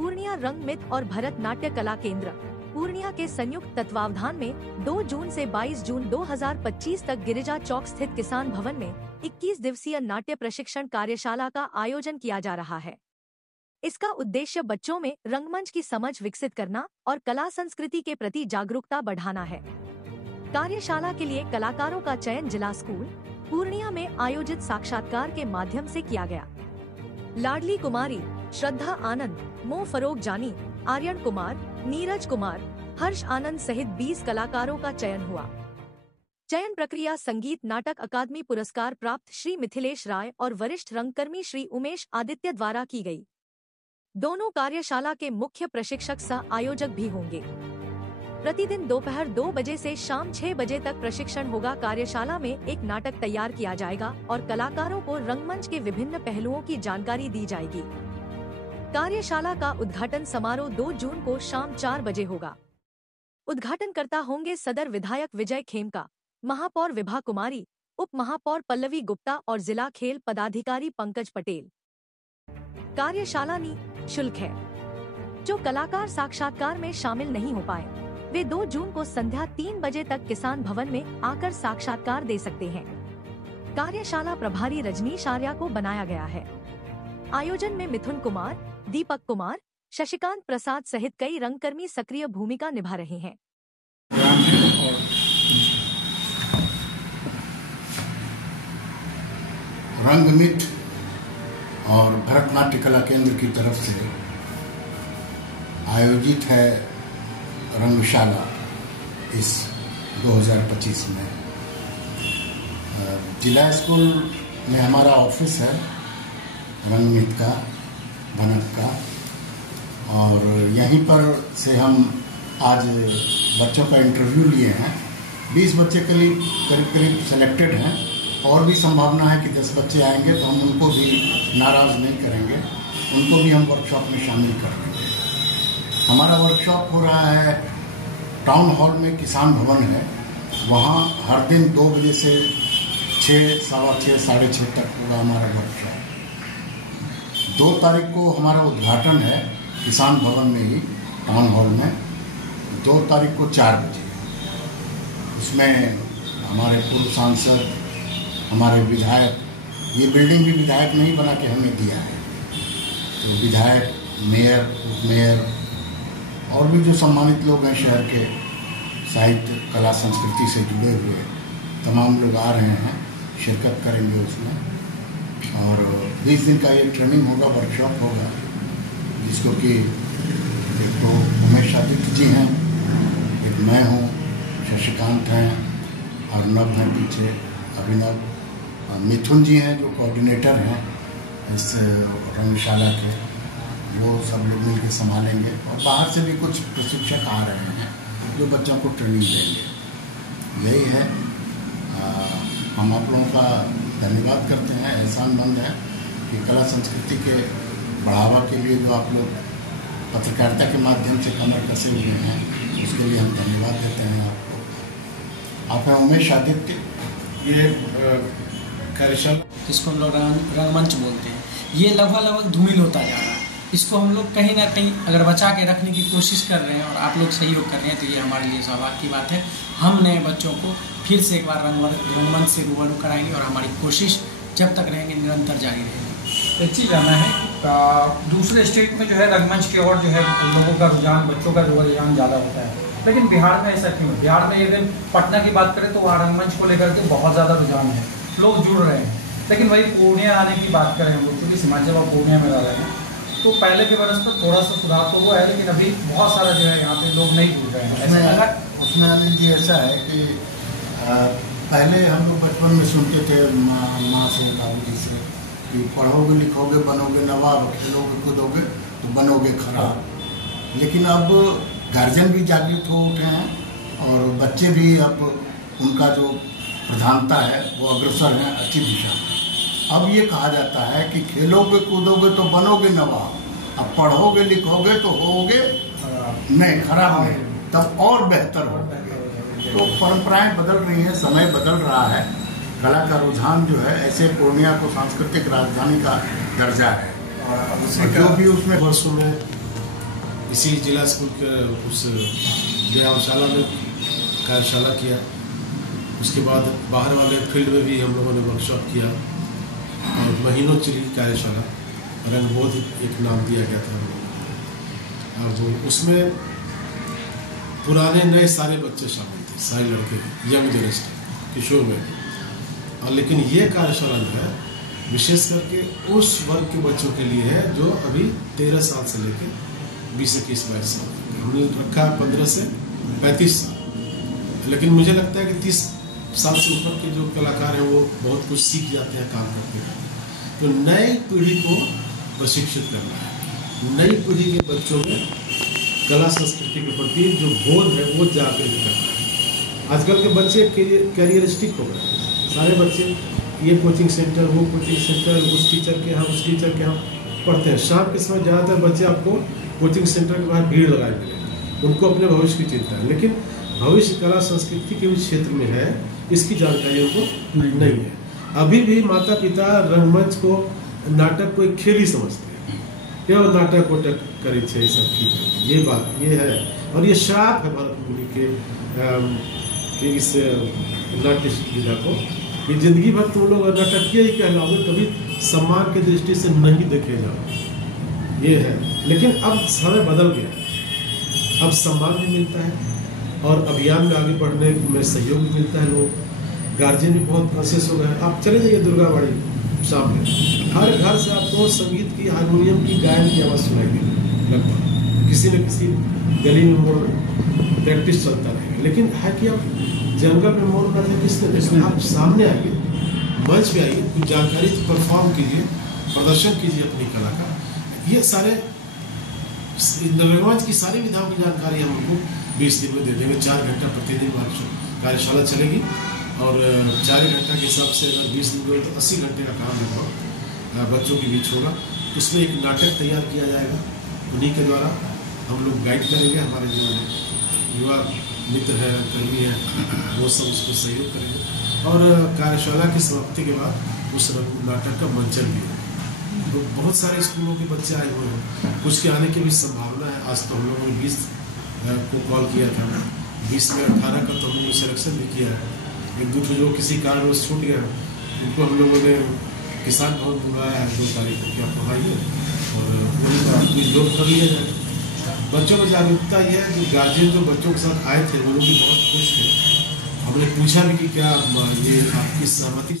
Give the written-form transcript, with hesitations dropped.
पूर्णिया रंग मित्र और भरतनाट्य कला केंद्र पूर्णिया के संयुक्त तत्वावधान में 2 जून से 22 जून 2025 तक गिरिजा चौक स्थित किसान भवन में 21 दिवसीय नाट्य प्रशिक्षण कार्यशाला का आयोजन किया जा रहा है। इसका उद्देश्य बच्चों में रंगमंच की समझ विकसित करना और कला संस्कृति के प्रति जागरूकता बढ़ाना है। कार्यशाला के लिए कलाकारों का चयन जिला स्कूल पूर्णिया में आयोजित साक्षात्कार के माध्यम से किया गया। लाडली कुमारी, श्रद्धा आनंद, मो फरोग जानी, आर्यन कुमार, नीरज कुमार, हर्ष आनंद सहित 20 कलाकारों का चयन हुआ। चयन प्रक्रिया संगीत नाटक अकादमी पुरस्कार प्राप्त श्री मिथिलेश राय और वरिष्ठ रंगकर्मी श्री उमेश आदित्य द्वारा की गई। दोनों कार्यशाला के मुख्य प्रशिक्षक सह आयोजक भी होंगे। प्रतिदिन दोपहर 2 बजे से शाम 6 बजे तक प्रशिक्षण होगा। कार्यशाला में एक नाटक तैयार किया जाएगा और कलाकारों को रंगमंच के विभिन्न पहलुओं की जानकारी दी जाएगी। कार्यशाला का उद्घाटन समारोह 2 जून को शाम 4 बजे होगा। उद्घाटनकर्ता होंगे सदर विधायक विजय खेमका, महापौर विभा कुमारी, उप महापौर पल्लवी गुप्ता और जिला खेल पदाधिकारी पंकज पटेल। कार्यशाला निःशुल्क है। जो कलाकार साक्षात्कार में शामिल नहीं हो पाए वे 2 जून को संध्या 3 बजे तक किसान भवन में आकर साक्षात्कार दे सकते हैं। कार्यशाला प्रभारी रजनीश आर्या को बनाया गया है। आयोजन में मिथुन कुमार, दीपक कुमार, शशिकांत प्रसाद सहित कई रंगकर्मी सक्रिय भूमिका निभा रहे हैं। रंगमित्र और भरतनाट्य कला केंद्र की तरफ से आयोजित है रंगशाला इस 2025 में। जिला स्कूल में हमारा ऑफिस है रंगमित्र का, भनक का, और यहीं पर से हम आज बच्चों का इंटरव्यू लिए हैं। 20 बच्चे करीब सेलेक्टेड हैं और भी संभावना है कि 10 बच्चे आएंगे तो हम उनको भी नाराज़ नहीं करेंगे, उनको भी हम वर्कशॉप में शामिल कर देंगे। हमारा वर्कशॉप हो रहा है टाउन हॉल में, किसान भवन है, वहाँ हर दिन 2 बजे से 6, सवा 6, साढ़े 6 तक होगा हमारा वर्कशॉप। 2 तारीख को हमारा उद्घाटन है किसान भवन में ही, टाउन हॉल में, 2 तारीख को 4 बजे। उसमें हमारे पूर्व सांसद, हमारे विधायक, ये बिल्डिंग भी विधायक नहीं बना के हमें दिया है, तो विधायक, मेयर, उप मेयर और भी जो सम्मानित लोग हैं शहर के, साहित्य कला संस्कृति से जुड़े हुए तमाम लोग आ रहे हैं, शिरकत करेंगे उसमें। और 20 दिन का ये ट्रेनिंग होगा, वर्कशॉप होगा, जिसको कि एक तो उमेश आदित्य जी हैं, एक मैं हूँ, शशिकांत हैं, अर्नब हैं पीछे, अभिनव, मिथुन जी हैं जो कोऑर्डिनेटर हैं इस रंगशाला के, वो सब लोग मिल के संभालेंगे। और बाहर से भी कुछ प्रशिक्षक आ रहे हैं जो बच्चों को ट्रेनिंग देंगे। यही है। हम आप लोगों का धन्यवाद करते हैं, एहसानमंद है कि कला संस्कृति के बढ़ावा के लिए जो आप लोग पत्रकारिता के माध्यम से कमर कसे हुए हैं, उसके लिए हम धन्यवाद देते हैं आपको। आप हैं उमेश आदित्य। ये कार्यशाला, इसको हम लोग रंगमंच बोलते हैं, ये लगभग धूमिल होता जा रहा है। इसको हम लोग कहीं ना कहीं अगर बचा के रखने की कोशिश कर रहे हैं और आप लोग सहयोग कर रहे हैं तो ये हमारे लिए सौभाग्य की बात है। हम नए बच्चों को फिर से एक बार रंगमंच से रूबरू कराएंगे और हमारी कोशिश जब तक रहेंगे निरंतर जारी रहेगी। एक चीज़ जानना है, दूसरे स्टेट में जो है रंगमंच के और जो है लोगों का रुझान, बच्चों का रुझान ज़्यादा होता है, लेकिन बिहार में ऐसा क्यों है? बिहार में यदि पटना की बात करें तो वहाँ रंगमंच को लेकर के बहुत ज़्यादा रुझान है, लोग जुड़ रहे हैं। लेकिन वही पूर्णिया आने की बात करें हम लोग, क्योंकि सीमांचल और पूर्णिया में रह रहे हैं, तो पहले के बरस पर थोड़ा सा सुधार तो हुआ है, लेकिन अभी बहुत सारा जो है यहाँ पे लोग नहीं जुड़ रहे हैं। उसमें अनिल जी ऐसा है कि पहले हम लोग बचपन में सुनते थे माँ से, बाबूजी से, कि पढ़ोगे लिखोगे बनोगे नवाब, खेलोगे कूदोगे तो बनोगे खराब। लेकिन अब गार्जियन भी जागृत हो उठे हैं और बच्चे भी अब उनका जो प्रधानता है वो अग्रसर है अच्छी दिशा में। अब ये कहा जाता है कि खेलोगे कूदोगे तो बनोगे नवाब, अब पढ़ोगे लिखोगे तो होगे नहीं खराब नहीं, तब और बेहतर होगा। तो परंपराएं बदल रही हैं, समय बदल रहा है, कला का रुझान जो है, ऐसे पूर्णिया को सांस्कृतिक राजधानी का दर्जा है और जो भी उसमें वर्षों में इसी जिला स्कूल के उस व्यायामशाला में कार्यशाला किया। उसके बाद बाहर वाले फील्ड में भी हम लोगों ने वर्कशॉप किया और महीनों चली कार्यशाला। रंगबोध एक नाम दिया गया था और वो उसमें पुराने नए सारे बच्चे शामिल थे, सारे लड़के यंग जनरेशन किशोर में। और लेकिन ये कार्यशाला जो है विशेष करके उस वर्ग के बच्चों के लिए है जो अभी 13 साल से लेकर 20-21-22 साल तक। हमने रखा 15 से 35 साल। लेकिन मुझे लगता है कि 30 साल से ऊपर के जो कलाकार हैं वो बहुत कुछ सीख जाते हैं काम करते हैं। तो नई पीढ़ी को प्रशिक्षित करना है, नई पीढ़ी के बच्चों में कला संस्कृति के प्रति जो बोध है वो जागृत करना है। आजकल के बच्चे कैरियरिस्टिक हो गए, सारे बच्चे ये कोचिंग सेंटर, वो कोचिंग सेंटर, उस टीचर के यहाँ, उस टीचर के यहाँ पढ़ते हैं। शाम के समय ज़्यादातर बच्चे आपको कोचिंग सेंटर के बाहर भीड़ लगाए मिलेंगे, उनको अपने भविष्य की चिंता है। लेकिन भविष्य कला संस्कृति के भी क्षेत्र में है, इसकी जानकारी उनको नहीं है। अभी भी माता पिता रंगमंच को, नाटक को एक खेल ही समझते हैं, क्या नाटक वोटक करी छे सब ठीक। ये बात ये है और ये श्राप है भरत मुनि के इस नाट्य विधा को कि जिंदगी भर तुम लोग नाटकीय ही कहलाओगे, कभी सम्मान की दृष्टि से नहीं देखे जाओ। ये है, लेकिन अब समय बदल गया, अब सम्मान भी मिलता है और अभियान में आगे बढ़ने में सहयोग भी मिलता है। लोग गार्जियन भी बहुत कॉन्शियस हो गए। आप चले जाइए दुर्गाबाड़ी शाम में, हर घर से आपको संगीत की, हारमोनियम की, गायन की आवाज़ सुनाई देगी। लगभग किसी न किसी गली में मोड़ में प्रैक्टिस चलता रहेगा। लेकिन है कि आप जंगल में मोड़ कर किसने आप सामने आइए, मंच पे आइए, कुछ जानकारी परफॉर्म कीजिए, प्रदर्शन कीजिए अपनी कला का। ये सारे रंगमंच की सारी विधाओं की जानकारी हम उनको 20 दिन में दे देंगे। 4 घंटा प्रतिदिन कार्यशाला चलेगी और 4 घंटा के हिसाब से अगर 20 दिन में तो 80 घंटे का काम लगभग बच्चों के बीच होगा। उसमें एक नाटक तैयार किया जाएगा, उन्हीं के द्वारा हम लोग गाइड करेंगे। हमारे जो युवा मित्र है, कर्मी है, वो सब उसको सहयोग करेंगे और कार्यशाला की समाप्ति के बाद उस नाटक का मंचन भी है। तो बहुत सारे स्कूलों के बच्चे आए हुए हैं, कुछ के आने की भी संभावना है। आज तो हम लोगों ने 20 को कॉल किया था, 20 में 18 का तो हम लोगों ने सिलेक्शन भी किया है। एक दूसरे जो किसी कारणवश छूट गया उनको हम लोगों ने किसान भवन बुलाया है 2 तारीख को, क्या पढ़ाइए और वहीं पर आपकी जॉब कर लिया जाए। बच्चों में जागरूकता यह है कि गार्जियन जो बच्चों के साथ आए थे वो लोग भी बहुत खुश थे। हमने पूछा भी कि क्या ये आपकी सहमति